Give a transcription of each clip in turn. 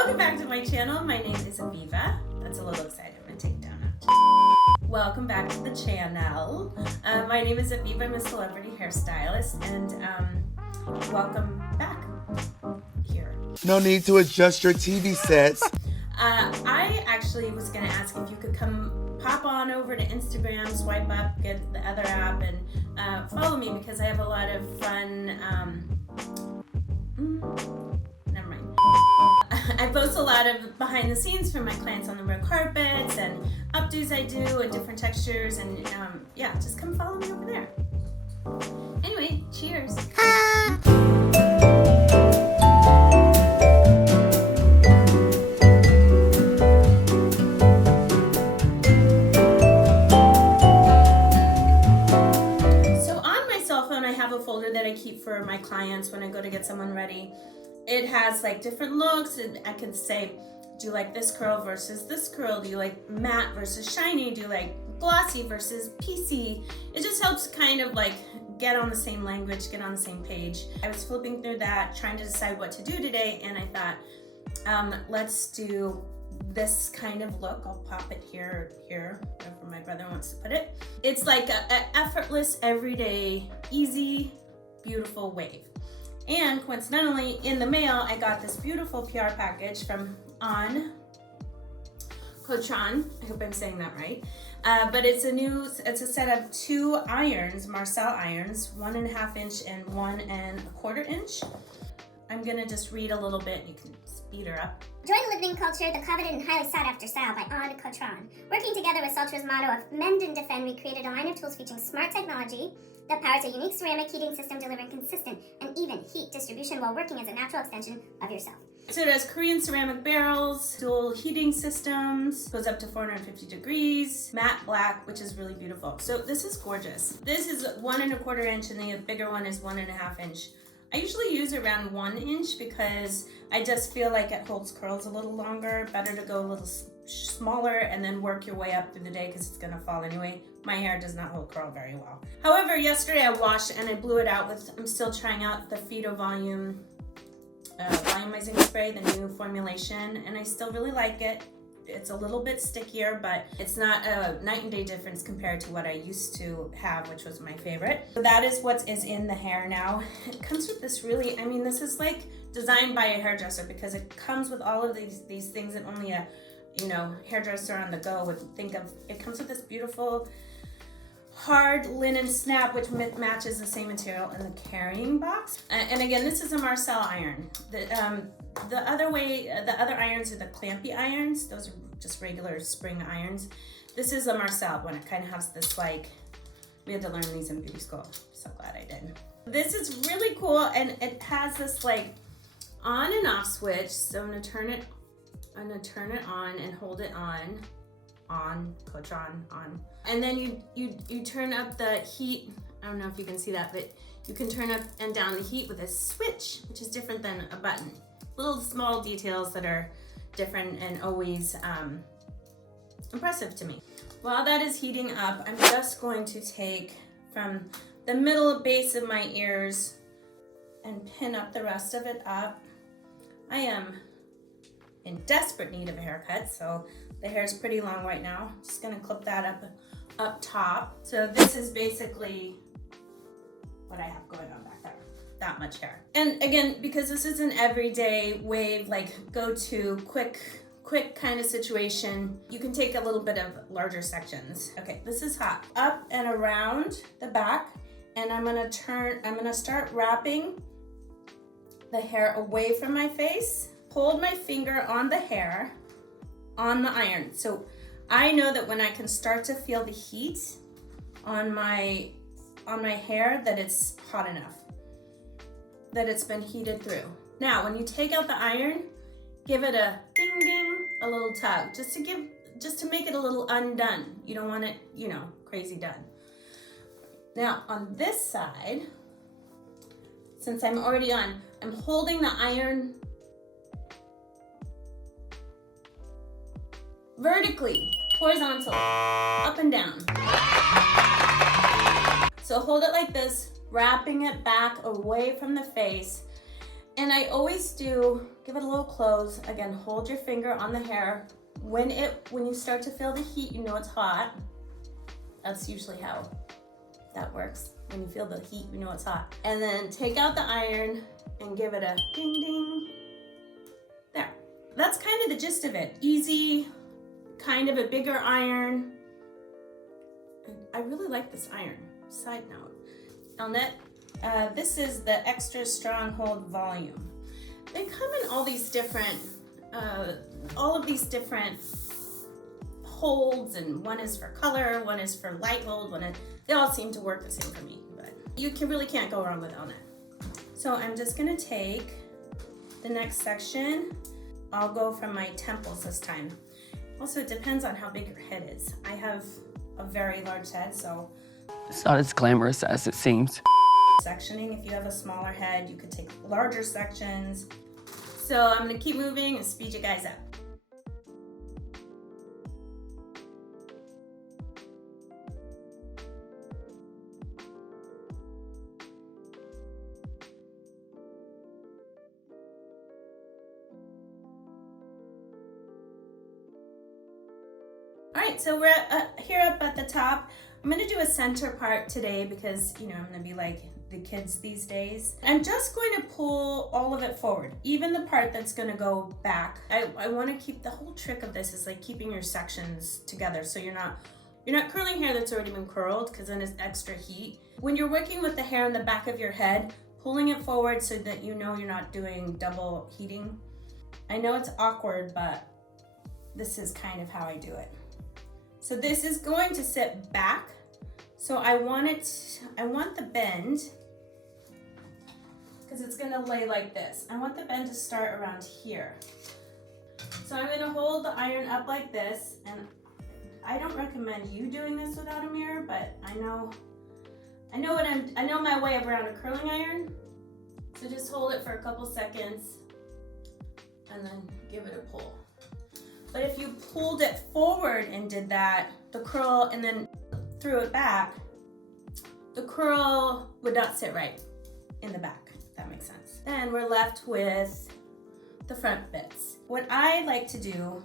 Welcome back to my channel. My name is Aviva. That's a little exciting. I'm gonna take it down now. Welcome back to the channel. My name is Aviva. I'm a celebrity hairstylist, and welcome back here. No need to adjust your TV sets. I actually was gonna ask if you could pop on over to Instagram, swipe up, get the other app, and follow me because I have a lot of fun. Never mind. I post a lot of behind the scenes from my clients on the red carpets and updos I do and different textures, and yeah, just come follow me over there. Anyway, cheers. Folder that I keep for my clients when I go to get someone ready. It has like different looks, and I can say, do you like this curl versus this curl? Do you like matte versus shiny? Do you like glossy versus piecey? It just helps kind of like get on the same language, get on the same page. I was flipping through that, trying to decide what to do today, and I thought, let's do this kind of look. I'll pop it here, wherever my brother wants to put it. It's like a effortless, everyday, easy, beautiful wave. And coincidentally, in the mail, I got this beautiful PR package from On Cotron. I hope I'm saying that right. But it's a set of 2 irons, Marcel irons, 1.5 inch and 1.25 inch. I'm gonna just read a little bit. You can speed her up. Join the living culture, the coveted and highly sought after style by On Cotron. Working together with Sultra's motto of Mend and Defend, we created a line of tools featuring smart technology that powers a unique ceramic heating system delivering consistent and even heat distribution while working as a natural extension of yourself. So it has Korean ceramic barrels, dual heating systems, goes up to 450 degrees, matte black, which is really beautiful. So this is gorgeous. This is 1.25 inch and the bigger one is 1.5 inch. I usually use around 1 inch because I just feel like it holds curls a little longer. Better to go a little smaller and then work your way up through the day because it's gonna fall anyway. My hair does not hold curl very well. However, yesterday I washed and I blew it out with, I'm still trying out the Phyto Volume volumizing spray, the new formulation, and I still really like it. It's a little bit stickier, but it's not a night and day difference compared to what I used to have, which was my favorite. So that is what is in the hair now. It comes with this really, I mean, this is like designed by a hairdresser because it comes with all of these things that only a, hairdresser on the go would think of. It comes with this beautiful hard linen snap, which matches the same material in the carrying box. And again, this is a Marcel iron. The other irons are the clampy irons. Those are just regular spring irons. This is a Marcel one. It kind of has this like, we had to learn these in beauty school. So glad I did. This is really cool, and it has this like on and off switch. So I'm gonna turn it on and hold it on Cotron on. And then you turn up the heat. I don't know if you can see that, but you can turn up and down the heat with a switch, which is different than a button. Little small details that are different and always impressive to me. While that is heating up, I'm just going to take from the middle base of my ears and pin up the rest of it up. I am in desperate need of a haircut, so the hair is pretty long right now. Just gonna clip that up top. So this is basically what I have going on back there. That much hair. And again, because this is an everyday wave, like go to quick kind of situation, you can take a little bit of larger sections. Okay, this is hot. Up and around the back, and I'm gonna start wrapping the hair away from my face. Hold my finger on the hair, on the iron. So I know that when I can start to feel the heat on my hair, that it's hot enough, that it's been heated through. Now, when you take out the iron, give it a ding ding, a little tug, just to make it a little undone. You don't want it, crazy done. Now on this side, since I'm already on, I'm holding the iron vertically, horizontally, up and down. So hold it like this, wrapping it back away from the face, And I always do, give it a little close. Again, hold your finger on the hair. When you start to feel the heat, you know it's hot. That's usually how that works. When you feel the heat, you know it's hot. And then take out the iron and give it a ding ding. There. That's kind of the gist of it. Easy, kind of a bigger iron. I really like this iron. Side note. Elnett, this is the extra stronghold volume. They come in all these different, all of these different holds, and one is for color, one is for light hold, they all seem to work the same for me, but you really can't go wrong with Elnett. So I'm just gonna take the next section. I'll go from my temples this time. Also, it depends on how big your head is. I have a very large head, so. It's not as glamorous as it seems. Sectioning, if you have a smaller head, you could take larger sections. So I'm gonna keep moving and speed you guys up. All right, so we're here up at the top. I'm gonna do a center part today because, you know, I'm gonna be like the kids these days. I'm just going to pull all of it forward, even the part that's gonna go back. I wanna keep, the whole trick of this is like keeping your sections together so you're not curling hair that's already been curled, because then it's extra heat. When you're working with the hair in the back of your head, pulling it forward so that you know you're not doing double heating. I know it's awkward, but this is kind of how I do it. So this is going to sit back. So I want the bend, because it's gonna lay like this. I want the bend to start around here. So I'm gonna hold the iron up like this, and I don't recommend you doing this without a mirror, but I know my way around a curling iron. So just hold it for a couple seconds and then give it a pull. But if you pulled it forward and did that, the curl, and then threw it back, the curl would not sit right in the back, if that makes sense. Then we're left with the front bits. What I like to do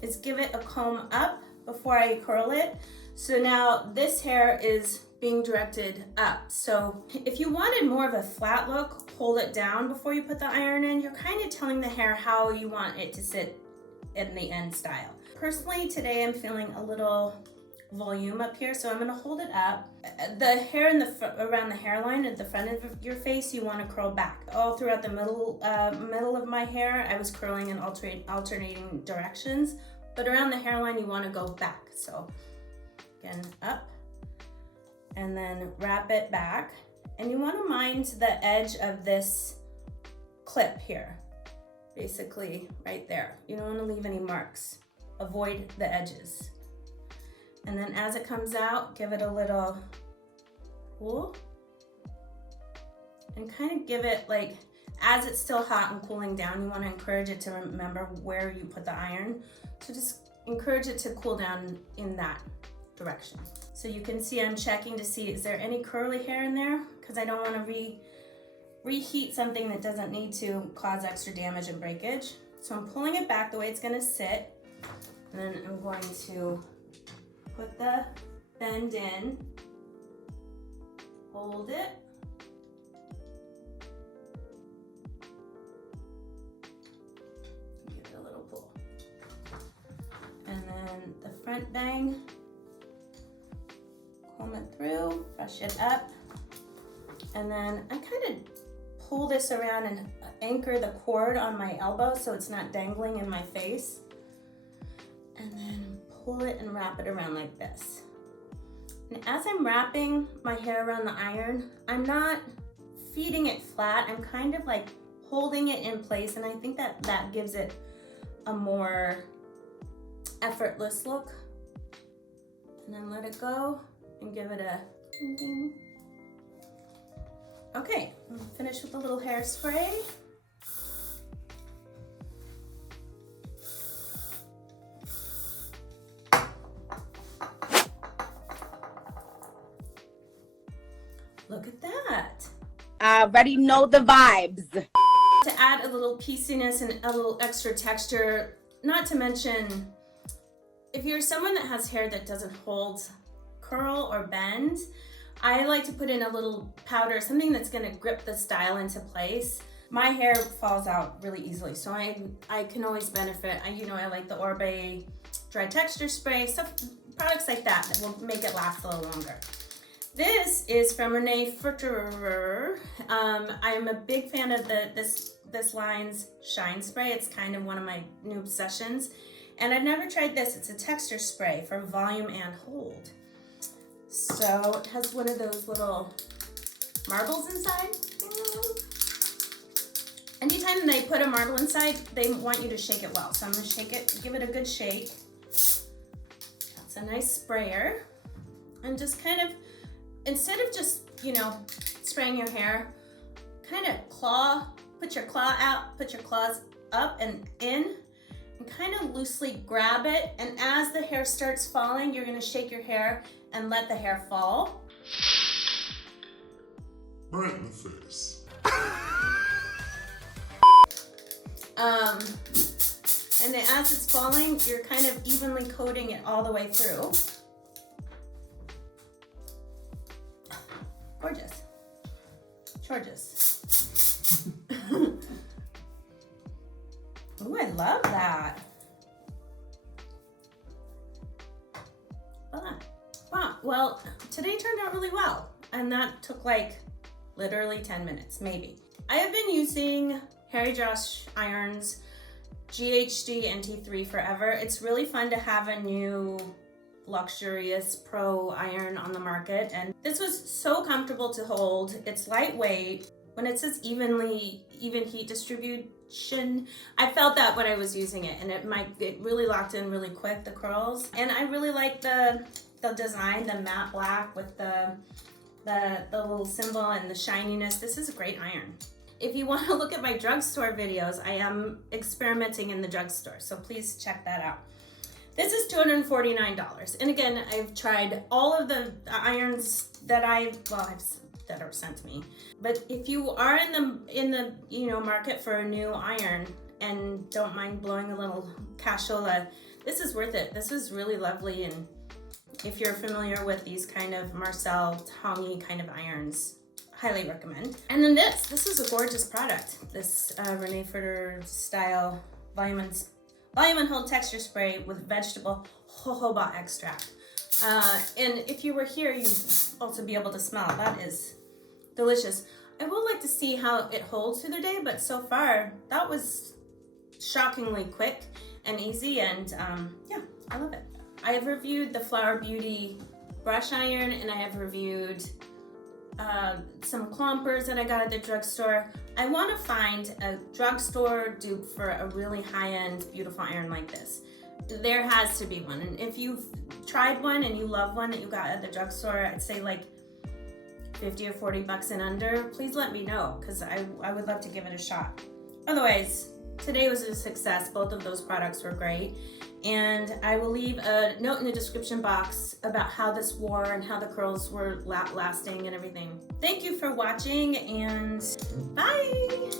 is give it a comb up before I curl it. So now this hair is being directed up. So if you wanted more of a flat look, hold it down before you put the iron in. You're kind of telling the hair how you want it to sit in the end style. Personally, today I'm feeling a little volume up here, so I'm gonna hold it up. The hair in around the hairline at the front of your face, you want to curl back. All throughout the middle of my hair, I was curling in alternating directions, but around the hairline, you want to go back. So again, up, and then wrap it back, and you want to mind the edge of this clip here. Basically right there. You don't want to leave any marks. Avoid the edges. And then as it comes out, give it a little pull. And kind of give it like, as it's still hot and cooling down, you want to encourage it to remember where you put the iron. So just encourage it to cool down in that direction. So you can see I'm checking to see, is there any curly hair in there? Because I don't want to reheat something that doesn't need to cause extra damage and breakage. So I'm pulling it back the way it's gonna sit, and then I'm going to put the bend in, hold it, give it a little pull. And then the front bang, comb it through, brush it up, and then I kind of pull this around and anchor the cord on my elbow so it's not dangling in my face. And then pull it and wrap it around like this. And as I'm wrapping my hair around the iron, I'm not feeding it flat. I'm kind of like holding it in place, and I think that gives it a more effortless look. And then let it go and give it a ding ding. Okay, I'm finished with a little hairspray. Look at that. I already know the vibes. to add a little pieciness and a little extra texture. Not to mention, if you're someone that has hair that doesn't hold curl or bend, I like to put in a little powder, something that's gonna grip the style into place. My hair falls out really easily, so I can always benefit. I like the Orbe dry texture spray, products like that that will make it last a little longer. This is from Rene Furterer. I'm a big fan of this line's Shine Spray. It's kind of one of my new obsessions. And I've never tried this. It's a texture spray for volume and hold. So it has one of those little marbles inside. Anytime they put a marble inside, they want you to shake it well. So I'm gonna shake it, give it a good shake. That's a nice sprayer. And just kind of, instead of just, spraying your hair, kind of put your claw out, put your claws up and in, and kind of loosely grab it. And as the hair starts falling, you're gonna shake your hair and let the hair fall. Right in the face. And then as it's falling, you're kind of evenly coating it all the way through. Gorgeous. Gorgeous. Ooh, I love that. Wow, well, today turned out really well. And that took like literally 10 minutes, maybe. I have been using HAIRSTYLIST irons, GHD and T3 forever. It's really fun to have a new luxurious pro iron on the market, and this was so comfortable to hold. It's lightweight. When it says even heat distribution, I felt that when I was using it, and it really locked in really quick, the curls. And I really like the design, the matte black with the little symbol and the shininess. This is a great iron. If you want to look at my drugstore videos, I am experimenting in the drugstore, so please check that out. This is $249, and again, I've tried all of the irons that that are sent to me. But if you are in the market for a new iron and don't mind blowing a little cashola, this is worth it. This is really lovely, and if you're familiar with these kind of Marcel tongy kind of irons, highly recommend. And then this is a gorgeous product. This Rene Furterer style volume and hold texture spray with vegetable jojoba extract. And if you were here, you'd also be able to smell. That is delicious. I would like to see how it holds through the day, but so far that was shockingly quick and easy, and yeah, I love it. I have reviewed the Flower Beauty brush iron, and I have reviewed some clompers that I got at the drugstore. I want to find a drugstore dupe for a really high-end, beautiful iron like this. There has to be one, and if you've tried one and you love one that you got at the drugstore, I'd say like 50 or 40 bucks and under, please let me know, because I would love to give it a shot. Otherwise, today was a success. Both of those products were great. And I will leave a note in the description box about how this wore and how the curls were lasting and everything. Thank you for watching, and bye!